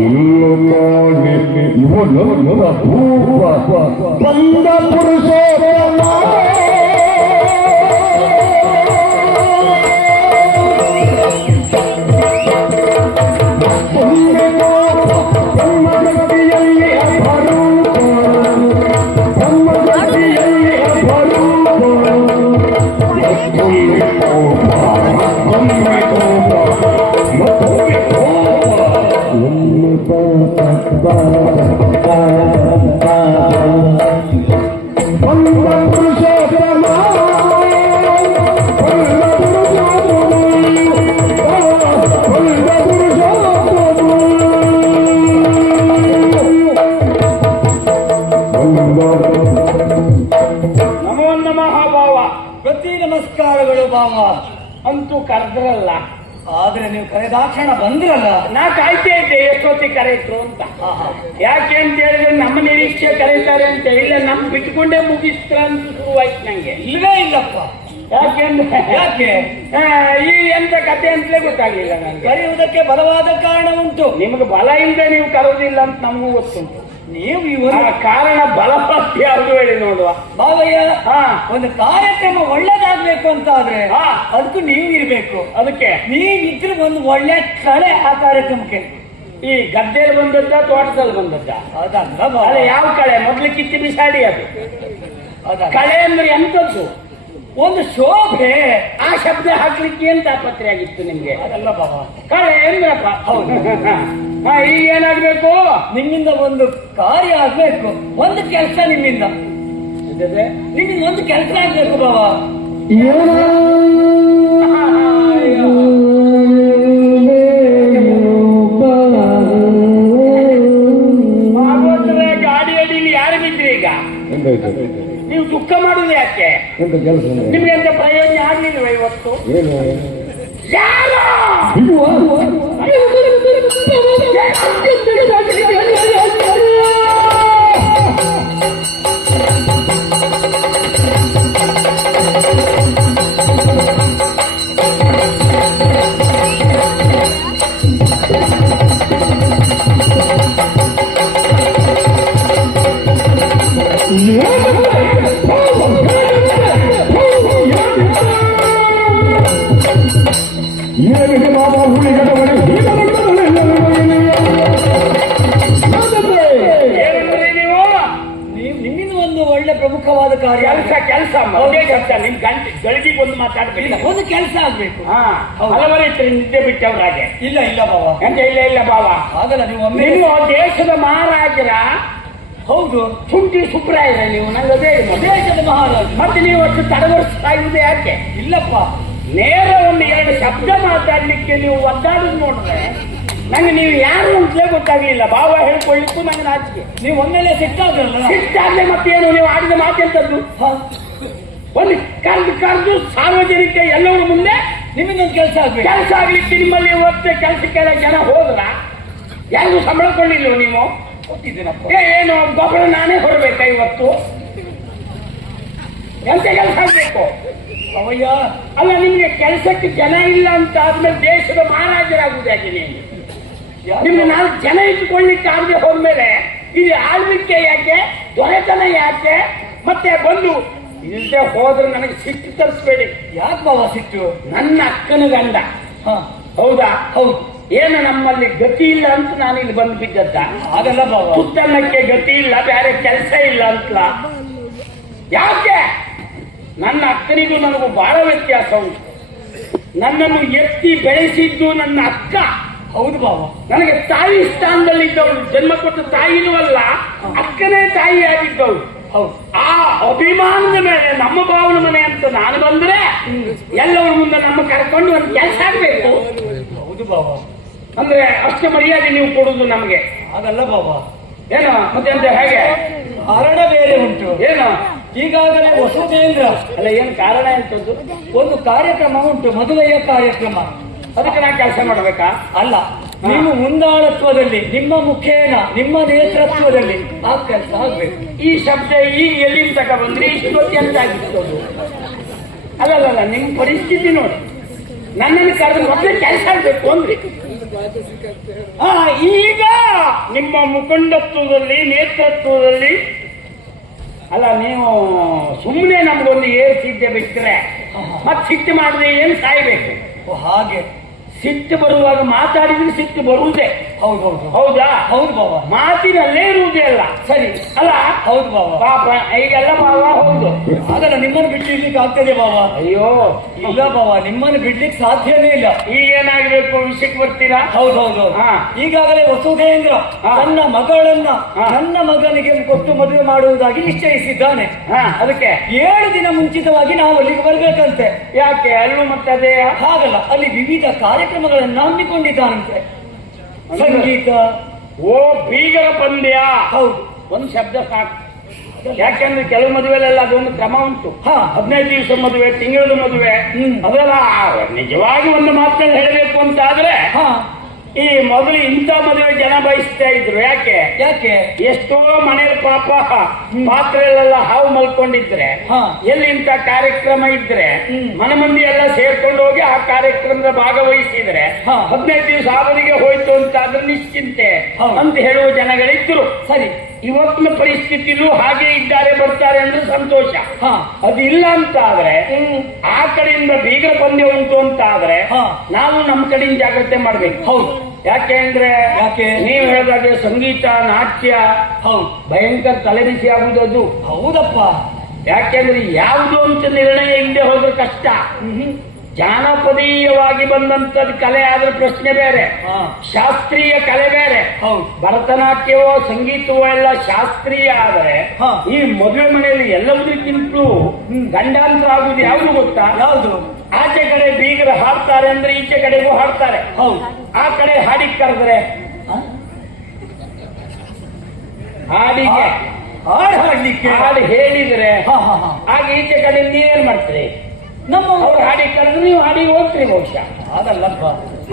ಇಲ್ಲ ಮಾಡಿ ಇವನ ಭೂಪ ಬಂದ ಪುರುಷೋತ್ತಮ ಆದ್ರೆ ನೀವು ಕರೆದಾಕ್ಷಣ ಬಂದ್ರಲ್ಲ. ನಾ ಕಾಯ್ತಾ ಇದ್ದೆ ಎಷ್ಟೊತ್ತಿ ಕರೆಯಿತು ಅಂತ. ಯಾಕೆ ಅಂತ ಹೇಳಿದ್ರೆ ನಮ್ಮ ನಿರೀಕ್ಷೆ ಕರೀತಾರೆ ಅಂತ ಇಲ್ಲ ನಮ್ ಬಿಟ್ಕೊಂಡೇ ಮುಗಿಸ್ತಾರೆ ಅಂತ ಶುರುವಾಯ್ತು ನಂಗೆ. ಇಲ್ವೇ ಇಲ್ಲಪ್ಪ. ಯಾಕೆಂದ್ರೆ ಯಾಕೆ? ಆ, ಈ ಎಂತ ಕತೆ ಅಂತಲೇ ಗೊತ್ತಾಗ್ಲಿಲ್ಲ ನನಗೆ ಕರೆಯುವುದಕ್ಕೆ ಬಲವಾದ ಕಾರಣ ಉಂಟು. ನಿಮಗೆ ಬಲ ಇಲ್ಲದೆ ನೀವು ಕರೋದಿಲ್ಲ ಅಂತ ನಮಗೂ ಗೊತ್ತುಂಟು. ನೀವು ಇವರ ಕಾರಣ ಬಲಪತ್ತಿ ಯಾವುದು ಹೇಳಿ ನೋಡುವ. ಬಾಬಯ್ಯ ಹಾ. ಒಂದು ಕಾರ್ಯಕ್ರಮ ಒಳ್ಳೇದಾಗ್ಬೇಕು ಅಂತ ಆದ್ರೆ. ಅದಕ್ಕೂ ನೀವು ಇರ್ಬೇಕು. ಅದಕ್ಕೆ? ನೀವಿದ್ರೆ ಒಂದು ಒಳ್ಳೆ ಕಳೆ ಆ ಕಾರ್ಯಕ್ರಮಕ್ಕೆ. ಈ ಗದ್ದೆಯಲ್ಲಿ ಬಂದದ್ದ ತೋಟದಲ್ಲಿ ಬಂದದ್ದ? ಅದಲ್ಲ. ಅಲ್ಲ ಯಾವ ಕಳೆ? ಮೊದ್ಲು ಕಿತ್ತಿ ಬಿಸಾಡಿ ಅದು. ಕಳೆ ಅಂದ್ರೆ ಎಂತದ್ದು ಒಂದು ಶೋಭೆ. ಆ ಶಬ್ದ ಹಾಕ್ಲಿಕ್ಕೆ ಏನ್ ತಾಪತ್ರೆ ಆಗಿತ್ತು ನಿಮ್ಗೆ? ಅದಲ್ಲ ಬಾಬಾ ಕಳೆ ಅಂದ್ರಪ್ಪ ಹೌದು. ಹಾ ಈಗ ಏನಾಗ್ಬೇಕು? ನಿಮ್ಮಿಂದ ಒಂದು ಕಾರ್ಯ ಆಗ್ಬೇಕು. ಒಂದು ಕೆಲಸ ನಿಮ್ಮಿಂದ? ನಿಮ್ಮಿಂದ ಒಂದು ಕೆಲಸ ಆಗ್ಬೇಕು ಬಾವ ಭಾಗವತರೇ ಗಾಡಿ ಅಡಿಲಿ ಯಾರು ಬಿದ್ರಿ ಈಗ? ನೀವು ದುಃಖ ಮಾಡುದು ಯಾಕೆ? ನಿಮಗೆ ಎಂತ ಪ್ರಯೋಜನ ಆಗ್ಲಿಲ್ವ ಇವತ್ತು? ಯಾರು? ನಿಮ್ಮಿಂದ ಒಂದು ಒಳ್ಳೆ ಪ್ರಮುಖವಾದ ಕಾರ್ಯ ಕೆಲಸ ಕೆಲಸ ನಿಮ್ ಗಂಟೆ ಗಳಿಗೆಗೆ ಒಂದು ಇಲ್ಲ, ಮಾತಾಡ್ಬೇಕು ಒಂದು ಕೆಲಸ ಆಗ್ಬೇಕು ಹಾ. ಹಲವರು ಇತ್ತು ನಿದ್ದೆ ಬಿಟ್ಟವ್ರ ಹಾಗೆ ಇಲ್ಲ ಇಲ್ಲ ಬಾವ ಎಂತ ಇಲ್ಲ ಇಲ್ಲ ಬಾವ ಆಗಲ್ಲ ನೀವು ಒಮ್ಮೆ ನಿಮ್ಮ ದೇಶದ ಮಹಾರಾಜರ ಹೌದು ಶುಂಠಿ ಸುಬ್ರಾಯರ ನೀವು? ನಂಗೆ ಅದೇ ಹೇಳಿ. ದೇಶದ ಮಹಾರಾಜ ಮತ್ತೆ ನೀವು ಅಷ್ಟು ತಡವರ್ಸ್ತಾ ಇರುವುದು ಯಾಕೆ? ಇಲ್ಲಪ್ಪ ನೇರ ಒಂದು ಎರಡು ಶಬ್ದ ಮಾತಾಡ್ಲಿಕ್ಕೆ ನೀವು ಒದ್ದಾಡುದು ನೋಡಿದ್ರೆ ನಂಗೆ ನೀವು ಯಾರು ಅಂತಲೇ ಗೊತ್ತಾಗ್ಲಿಲ್ಲ. ಭಾವ ಹೇಳ್ಕೊಳ್ಳಿಕ್ಕೂ ನಂಗೆ ನಾಚಿಕೆ. ನೀವು ಒಮ್ಮೆಲೆ ಸಿಟ್ಟಾದ್ರಲ್ಲ? ಮತ್ತೆ ಏನು ನೀವು ಆಡಿದ ಮಾತೆಂತದ್ದು ಒಂದು ಕರೆದು ಕರೆದು ಸಾರ್ವಜನಿಕ ಎಲ್ಲವರ ಮುಂದೆ ನಿಮಗೆ ಕೆಲಸ ಆಗ್ಬೇಕು. ಕೆಲಸ ಆಗ್ಲಿಕ್ಕೆ ನಿಮ್ಮಲ್ಲಿ ಒತ್ತೆ ಕೆಲಸಕ್ಕೆಲ್ಲ ಜನ ಹೋದ್ರ ಯಾರಿಗೂ ಸಂಬಳ ಕೊಡ್ಲಿಲ್ಲ ನೀವು? ಏನು ಗೊಬ್ಬರ ನಾನೇ ಹೊರಬೇಕಾ ಇವತ್ತು? ಎಂತ ಕೆಲಸ ಆಗ್ಬೇಕು ಅವಯ್ಯ. ಅಲ್ಲ ನಿಮ್ಗೆ ಕೆಲಸಕ್ಕೆ ಜನ ಇಲ್ಲ ಅಂತ ಆದ್ಮೇಲೆ ದೇಶದ ಮಹಾರಾಜರಾಗುವುದಾಗಿ ನೀನು? ನಿಮ್ಗೆ ನಾಲ್ಕು ಜನ ಇಟ್ಕೊಳ್ಳಿಕ್ಕೆ ಆಗದೆ ಹೋದ್ಮೇಲೆ ಇಲ್ಲಿ ಆಳ್ವಿಕೆ ಯಾಕೆ ದೊರೆತನ ಯಾಕೆ ಮತ್ತೆ ಬಂದು ಇಲ್ಲದೆ ಹೋದ್ರೆ ನನಗೆ ಸಿಟ್ಟು ತರಿಸ್ಬೇಡಿ. ಯಾಕೆ ಬಾವ ಸಿಟ್ಟು? ನನ್ನ ಅಕ್ಕನ ಗಂಡ. ಹೌದಾ? ಹೌದು. ಏನು ನಮ್ಮಲ್ಲಿ ಗತಿ ಇಲ್ಲ ಅಂತ ನಾನು ಇಲ್ಲಿ ಬಂದು ಬಿದ್ದದ್ದ? ಅದೆಲ್ಲ ಬಾವ ಸುತ್ತನ್ನಕ್ಕೆ ಗತಿ ಇಲ್ಲ ಬೇರೆ ಕೆಲಸ ಇಲ್ಲ ಅಂತ ಯಾಕೆ? ನನ್ನ ಅಕ್ಕನಿಗೂ ನನಗೂ ಬಹಳ ವ್ಯತ್ಯಾಸ ಉಂಟು. ನನ್ನನ್ನು ಎತ್ತಿ ಬೆಳೆಸಿದ್ದು ನನ್ನ ಅಕ್ಕ. ಹೌದು ಬಾಬ. ನನಗೆ ತಾಯಿ ಸ್ಥಾನದಲ್ಲಿ ಇದ್ದವಳು ಜನ್ಮ ಕೊಟ್ಟ ತಾಯಿನೂ ಅಲ್ಲ ಅಕ್ಕನೇ ತಾಯಿ ಆಗಿದ್ದವಳು ಹೌದು. ಆ ಅಭಿಮಾನದ ಮೇಲೆ ನಮ್ಮ ಭಾವನ ಮನೆ ಅಂತ ನಾನು ಬಂದ್ರೆ ಎಲ್ಲರ ಮುಂದೆ ನಮ್ಮ ಕರ್ಕೊಂಡು ಒಂದು ಕೆಲಸ ಆಗ್ಬೇಕು. ಹೌದು ಬಾವ ಅಂದ್ರೆ ಅಷ್ಟು ಮರ್ಯಾದೆ ನೀವು ಕೊಡುದು ನಮಗೆ. ಅದಲ್ಲ ಬಾಬಾ. ಏನು? ಮತ್ತೆ ಅಂತ ಹೇಗೆ? ಕಾರಣ ಬೇರೆ ಉಂಟು. ಏನೋ? ಈಗಾಗಲೇ ವಸುದೇಂದ್ರ ಅಲ್ಲ ಏನು ಕಾರಣ ಎಂತದ್ದು? ಒಂದು ಕಾರ್ಯಕ್ರಮ ಉಂಟು ಮದುವೆಯ ಕಾರ್ಯಕ್ರಮ. ಅದಕ್ಕೆ ನಾನು ಕೆಲಸ ಮಾಡ್ಬೇಕಾ? ಅಲ್ಲ ನೀವು ಮುಂದಾಳತ್ವದಲ್ಲಿ ನಿಮ್ಮ ಮುಖೇನ ನಿಮ್ಮ ನೇತೃತ್ವದಲ್ಲಿ ಆ ಕೆಲಸ ಆಗ್ಬೇಕು. ಈ ಶಬ್ದ ಈ ಎಲ್ಲಿಂದ ತಕ ಬಂದ್ರೆ ಇಷ್ಟೊತ್ತಿ ಅಂತ ಆಗಿತ್ತು ಅಲ್ಲಲ್ಲ ನಿಮ್ಮ ಪರಿಸ್ಥಿತಿ ನೋಡಿ. ನನ್ನನ್ನು ಕರೆದು ಮೊದಲೇ ಕೆಲಸ ಆಗ್ಬೇಕು ಅಂದ್ರಿ. ಆ, ಈಗ ನಿಮ್ಮ ಮುಖಂಡತ್ವದಲ್ಲಿ ನೇತೃತ್ವದಲ್ಲಿ ಅಲ್ಲ ನೀವು ಸುಮ್ಮನೆ ನಮ್ಗೊಂದು ಏರ್ಸಿದ್ದೆ ಬಿಟ್ಟರೆ ಮತ್ತೆ ಸಿಟ್ಟು ಮಾಡಿದ್ರೆ ಏನು ಸಾಯ್ಬೇಕು? ಓ ಹಾಗೆ. ಸಿಟ್ಟು ಬರುವಾಗ ಮಾತಾಡಿದ್ರೆ ಸಿಟ್ಟು ಬರುವುದೇ. ಹೌದು ಹೌದು ಹೌದಾ. ಹೌದು? ಬಾಬಾ ಮಾತಿನಲ್ಲೇ ಇರುವುದೇ ಅಲ್ಲ ಸರಿ. ಅಲ್ಲ? ಹೌದು ಬಾಬಾ ಪಾಪ ಈಗೆಲ್ಲ ಬಾಬಾ ಹೌದು. ಅದಲ್ಲ ನಿಮ್ಮನ್ನು ಬಿಡ್ಲಿಕ್ಕೆ ಆಗ್ತದೆ ಬಾಬಾ ಅಯ್ಯೋ. ಇಲ್ಲ ಬಾಬಾ ನಿಮ್ಮನ್ನು ಬಿಡ್ಲಿಕ್ಕೆ ಸಾಧ್ಯನೇ ಇಲ್ಲ. ಈಗೇನಾಗ್ಬೇಕು ವಿಷಯಕ್ಕೆ ಬರ್ತೀರಾ? ಹೌದು ಹೌದು ಹೌದು. ಹಾ. ಈಗಾಗಲೇ ವಸುದೇಂದ್ರ ನನ್ನ ಮಗಳನ್ನ. ನನ್ನ ಮಗನಿಗೆ ಕೊಟ್ಟು ಮದುವೆ ಮಾಡುವುದಾಗಿ ನಿಶ್ಚಯಿಸಿದ್ದಾನೆ. ಹಾ. ಅದಕ್ಕೆ ಏಳು ದಿನ ಮುಂಚಿತವಾಗಿ ನಾವು ಅಲ್ಲಿಗೆ ಬರ್ಬೇಕಂತೆ. ಯಾಕೆ? ಅಲ್ಲೂ ಮತ್ತೆ ಅದೇ ಹಾಗಲ್ಲ ಅಲ್ಲಿ ವಿವಿಧ ಕಾರ್ಯಕ್ರಮಗಳನ್ನು ಹಮ್ಮಿಕೊಂಡಿದ್ದಾನಂತೆ ಸಂಗೀತ. ಓ ಬೀಗರ ಪಂದ್ಯ. ಹೌದು. ಒಂದು ಶಬ್ದ ಸಾಕು. ಯಾಕೆಂದ್ರೆ ಕೆಲವು ಮದುವೆಲೆಲ್ಲ ಅದೊಂದು ಕ್ರಮ ಉಂಟು. ಹಾ. ಹದಿನೈದು ದಿವಸ ಮದುವೆ ತಿಂಗಳ ಮದುವೆ. ಅದೆಲ್ಲ ನಿಜವಾಗಿ ಒಂದು ಮಾತನ್ನು ಹೇಳಬೇಕು ಅಂತ ಆದ್ರೆ ಹಾ. ಈ ಮೊದಲು ಇಂಥ ಮದುವೆ ಜನ ಬಯಸ್ತಾ ಇದ್ರು ಯಾಕೆ ಯಾಕೆ ಎಷ್ಟೋ ಮನೆಯಲ್ಲಿ ಪಾಪ ಪಾತ್ರೆಲ್ಲ ಹಾವು ಮಲ್ಕೊಂಡಿದ್ರೆ. ಎಲ್ಲಿ ಇಂಥ ಕಾರ್ಯಕ್ರಮ ಇದ್ರೆ. ಮನೆ ಮಂದಿ ಎಲ್ಲ ಸೇರ್ಕೊಂಡು ಹೋಗಿ ಆ ಕಾರ್ಯಕ್ರಮದ ಭಾಗವಹಿಸಿದ್ರೆ. ಹದಿನೈದು ದಿವಸ ಅವರಿಗೆ ಹೋಯ್ತು ಅಂತ ಆದ್ರೆ ನಿಶ್ಚಿಂತೆ ಅಂತ ಹೇಳುವ ಜನಗಳಿದ್ರು ಸರಿ ಇವತ್ತಿನ ಪರಿಸ್ಥಿತಿಲೂ ಹಾಗೆ ಇದ್ದಾರೆ ಬರ್ತಾರೆ ಅಂದ್ರೆ ಸಂತೋಷ ಹಾ ಅದು ಇಲ್ಲ ಅಂತ ಆದ್ರೆ. ಆ ಕಡೆಯಿಂದ ಬೀಗರ ಪಂದ್ಯ ಉಂಟು ಅಂತ ಆದ್ರೆ. ನಾವು ನಮ್ಮ ಕಡೆಯಿಂದ ಜಾಗ್ರತೆ ಮಾಡ್ಬೇಕು ಹೌದು ಯಾಕೆ ಅಂದ್ರೆ ಯಾಕೆ? ನೀವು ಹೇಳಿದಾಗೆ ಸಂಗೀತ ನಾಟ್ಯ ಹೌದು ಭಯಂಕರ ತಲೆಬಿಸಿ ಆಗುವುದು ಅದು ಹೌದಪ್ಪ ಯಾಕೆಂದ್ರೆ ಯಾವುದು ಅಂತ ನಿರ್ಣಯ ಇಲ್ಲದೆ ಹೋದ್ರೆ ಕಷ್ಟ. ಜಾನಪದೀಯವಾಗಿ ಬಂದಂತದ್ ಕಲೆ ಆದ್ರೆ ಪ್ರಶ್ನೆ ಬೇರೆ. ಹಾ. ಶಾಸ್ತ್ರೀಯ ಕಲೆ ಬೇರೆ. ಹೌದು. ಭರತನಾಟ್ಯವೋ ಸಂಗೀತವೋ ಎಲ್ಲ ಶಾಸ್ತ್ರೀಯ ಆದರೆ. ಈ ಮದುವೆ ಮನೆಯಲ್ಲಿ ಎಲ್ಲದಕ್ಕಿಂತಲೂ ಗಂಡಾಂತರ ಆಗುದು ಯಾವುದು ಗೊತ್ತಾ? ಯಾವುದು? ಆಚೆ ಕಡೆ ಬೀಗರು ಹಾಡ್ತಾರೆ ಅಂದ್ರೆ ಈಚೆ ಕಡೆಗೂ ಹಾಡ್ತಾರೆ. ಹೌದು. ಆ ಕಡೆ ಹಾಡಿಗೆ ಕರೆದ್ರೆ? ಹಾಡಿಗೆ. ಹಾಡು ಹಾಡ್ಲಿಕ್ಕೆ? ಹಾಡು ಹೇಳಿದ್ರೆ ಹಾ ಹಾ ಹಾ. ಆಗ ಈಚೆ ಕಡೆ ನೀವೇನ್ ಮಾಡ್ತೀರಿ? ನಮ್ಮ ಅವ್ರು ಹಾಡಿ ಕರೆದ್ರೆ ನೀವು ಹಾಡಿ ಹೋಗ್ತೀರಿ ಬಹುಶಃ. ಅದಲ್ಲಪ್ಪ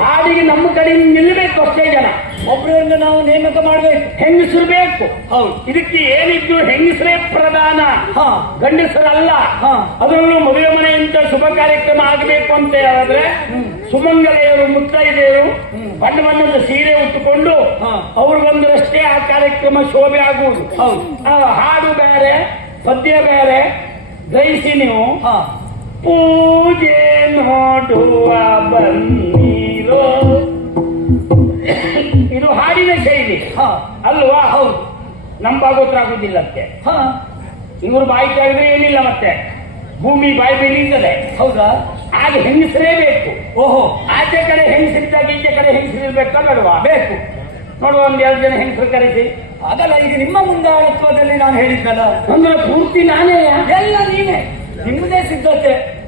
ಹಾಡಿಗೆ ನಮ್ಮ ಕಡೆ ನಿಲ್ಲಬೇಕು ಅಷ್ಟೇ ಜನ. ಒಬ್ಬರಿಂದ ನಾವು ನೇಮಕ ಮಾಡಬೇಕು. ಹೆಂಗಸರು ಬೇಕು. ಹೌದು. ಇದಕ್ಕೆ ಏನಿದ್ದು ಹೆಂಗಸರೇ ಪ್ರಧಾನ. ಹಾ. ಗಂಡಸರಲ್ಲ. ಹಾ. ಅದರಲ್ಲೂ ಮದುವೆ ಮನೆಯಿಂದ ಶುಭ ಕಾರ್ಯಕ್ರಮ ಆಗಬೇಕು ಅಂತ ಹೇಳಿದ್ರೆ ಸುಮಂಗಲೆಯರು ಮುತ್ತೈದೆಯರು ಬಣ್ಣ ಬಣ್ಣದ ಸೀರೆ ಉಟ್ಟುಕೊಂಡು. ಅವ್ರು ಬಂದರಷ್ಟೇ ಆ ಕಾರ್ಯಕ್ರಮ ಶೋಭೆ ಆಗುವುದು. ಹೌದು. ಹಾಡು ಬೇರೆ ಪದ್ಯ ಬೇರೆ ಗ್ರಹಿಸಿ ನೀವು. ಹಾ. ಪೂಜೆ ನೋಡುವ ಬನ್ನೀರೋ ಇದು ಹಾಡಿನ ಶೈಲಿ. ಹ. ಅಲ್ವಾ? ಹೌದು. ನಮ್ಮ ಆಗುದಿಲ್ಲಂತೆ ಹಾ. ಇವರು ಬಾಯಿ ಕೇಳಿದ್ರೆ ಏನಿಲ್ಲ ಮತ್ತೆ. ಭೂಮಿ ಬಾಯಿ ಬೆಳೀತದೆ ಹೌದಾ? ಆಗ ಹೆಂಗಸರೇ ಬೇಕು. ಓಹೋ. ಆಚೆ ಕಡೆ ಹೆಂಗಸರಿದ್ದಾಗ ಈಚೆ ಕಡೆ ಹೆಂಗಸರಿರ್ಬೇಕಾ ಬೇಡವಾ ಬೇಕು. ನೋಡುವ ಒಂದ್ ಎರಡು ಜನ ಹೆಂಗಸರು ಕರೆಸಿ. ಅದಲ್ಲ ಈಗ ನಿಮ್ಮ ಮುಂದಾಳತ್ವದಲ್ಲಿ ನಾನು ಹೇಳಿದ್ನಲ್ಲ ಅಂದ್ರೆ ಪೂರ್ತಿ ನಾನೇ ಎಲ್ಲ ನೀವೇ ನಿಮ್ಮದೇ ಸಿದ್ಧತೆ.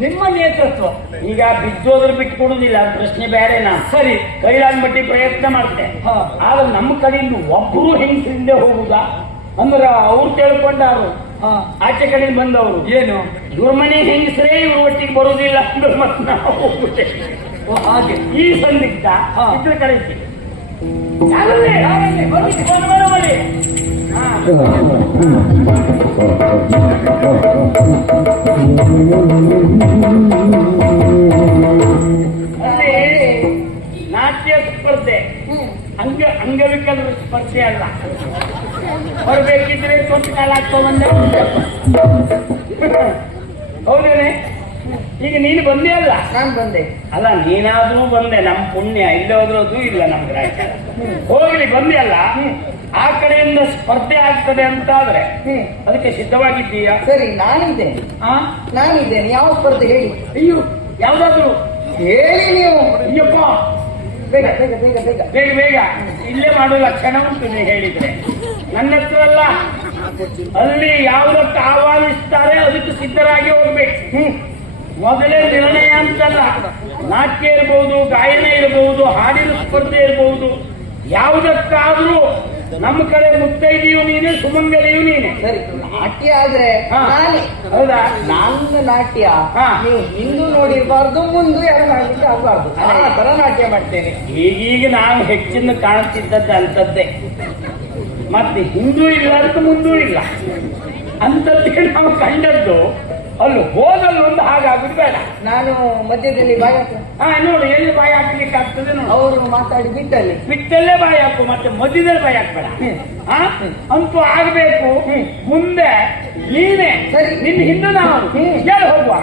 ನಿಮ್ಮ ನೇತೃತ್ವ. ಈಗ ಬಿದ್ದೋದ್ರ ಬಿಟ್ಟು ಕೊಡುದಿಲ್ಲ ಅದು ಪ್ರಶ್ನೆ ಬೇರೆ ನಾ ಸರಿ. ಕೈಲಾದ ಮಟ್ಟಿ ಪ್ರಯತ್ನ ಮಾಡ್ತೆ. ಆದ್ರೆ ನಮ್ಮ ಕಡೆಯಿಂದ ಒಬ್ಬರು ಹೆಂಗಸರಿಂದ ಹೋಗುದಾ? ಅಂದ್ರೆ ಅವ್ರು ತಿಳ್ಕೊಂಡಾರು. ಹಾ. ಆಚೆ ಕಡೆ ಬಂದವರು. ಏನು? ಇವ್ರ ಮನೆ ಹೆಂಗಸರೇ ಇವ್ರ ಒಟ್ಟಿಗೆ ಬರುದಿಲ್ಲ ಅಂದ್ರೆ ಮತ್ತೆ ನಾವು ಹೋಗ್ಬಿಟ್ಟೆ. ಓ ಹಾಗೆ. ಈ ಸಂದಿಗ್ಧ. ಇದ್ರ ಕಡೆ ಮಾಡಿ. ನಾಟ್ಯ ಸ್ಪರ್ಧೆ. ಅಂಗ ಅಂಗವಿಕಲರ ಸ್ಪರ್ಧೆ ಅಲ್ಲ. ಬರ್ಬೇಕಿದ್ರೆ ತೊಟ್ಟು ಕಾಲ ಹಾಕೊಂಬಂದೆ ಹೌದೇನೆ? ಈಗ ನೀನು ಬಂದೇ ಅಲ್ಲ? ನಾನ್ ಬಂದೆ. ಅಲ್ಲ ನೀನಾದ್ರೂ ಬಂದೆ. ನಮ್ಮ ಪುಣ್ಯ. ಇಲ್ಲೇ ಹೋದ್ರೂ ಅದು ಇಲ್ಲ ನಮ್ ಗ್ರಾಹಕ ಹೋಗ್ಲಿ ಬಂದೆ ಅಲ್ಲ? ಆ ಕಡೆಯಿಂದ ಸ್ಪರ್ಧೆ ಆಗ್ತದೆ ಅಂತ ಆದ್ರೆ ಅದಕ್ಕೆ ಸಿದ್ಧವಾಗಿದ್ದೀಯಾ? ಸರಿ ನಾನಿದ್ದೇನೆ. ಆ? ನಾನಿದ್ದೇನೆ. ಯಾವ ಸ್ಪರ್ಧೆ ಹೇಳಿ? ಅಯ್ಯೋ ಯಾವ್ದಾದ್ರು? ಹೇಳಿ ನೀವು. ಅಯ್ಯಪ್ಪ. ಬೇಗ ಬೇಗ ಬೇಗ ಬೇಗ. ಬೇಗ ಬೇಗ. ಇಲ್ಲೇ ಮಾಡುವ ಲಕ್ಷಣ ಉಂಟು ನೀವು ಹೇಳಿದ್ರೆ. ನನ್ನ ಹತ್ರ ಅಲ್ಲ. ಅಲ್ಲಿ ಯಾವ್ದಕ್ಕೆ ಆಹ್ವಾನಿಸ್ತಾರೆ ಅದಕ್ಕೆ ಸಿದ್ಧರಾಗಿ ಹೋಗ್ಬೇಕು. ಹ್ಮ್. ಮೊದಲೇ ನಿರ್ಣಯ ಅಂತಲ್ಲ. ನಾಟ್ಯ ಇರಬಹುದು ಗಾಯನ ಇರಬಹುದು ಹಾಡಿನ ಸ್ಪರ್ಧೆ ಇರಬಹುದು ಯಾವುದಕ್ಕಾದ್ರೂ ನಮ್ಮ ಕಡೆ ಮುತ್ತೈದೆಯು ನೀನೆ ಸುಮಂಗಲಿಯು ನೀನೆ. ಸರಿ ನಾಟ್ಯ ಆದ್ರೆ. ನಾನೇ ಹೌದಾ? ನನ್ನ ನಾಟ್ಯ. ನೀವು ಹಿಂದೂ ನೋಡಿರ್ಬಾರ್ದು ಮುಂದೆ ಯಾರು ಮಾಡ್ಲಿಕ್ಕೆ ಆಗ್ಬಾರ್ದು. ಆ ತರ ನಾಟ್ಯ ಮಾಡ್ತೇನೆ. ಈಗೀಗ ನಾನು ಹೆಚ್ಚಿನ ಕಾಣುತ್ತಿದ್ದದ್ದು ಅಂತದ್ದೇ ಮತ್ತೆ ಹಿಂದೂ ಇಲ್ಲ ಅಂತ ಮುಂದೂ ಇಲ್ಲ. ಅಂತದ್ದೇ ನಾವು ಕಂಡದ್ದು ಅಲ್ಲಿ ಹೋದಲ್ಲೊಂದು ಹಾಗಾಗುದು ಬೇಡ. ನಾನು ಮಧ್ಯದಲ್ಲಿ ಬಾಯಿ ಹಾಕ. ಹಾ ನೋಡು ಎಲ್ಲಿ ಬಾಯಿ ಹಾಕ್ಲಿಕ್ಕೆ ಆಗ್ತದೆ ಅವರು ಮಾತಾಡಿ ಬಿಟ್ಟಲ್ಲಿ. ಬಿಟ್ಟಲ್ಲೇ ಬಾಯಿ ಹಾಕು ಮತ್ತೆ ಮಧ್ಯದಲ್ಲಿ ಬಾಯ್ ಹಾಕ್ಬೇಡ. ಹಾ? ಅಂತೂ ಆಗ್ಬೇಕು. ಮುಂದೆ ನೀನೆ ಸರಿ. ನಿನ್ನ ಹಿಂದೆ ನಾವು ಹೇಳಿ ಹೋಗುವ.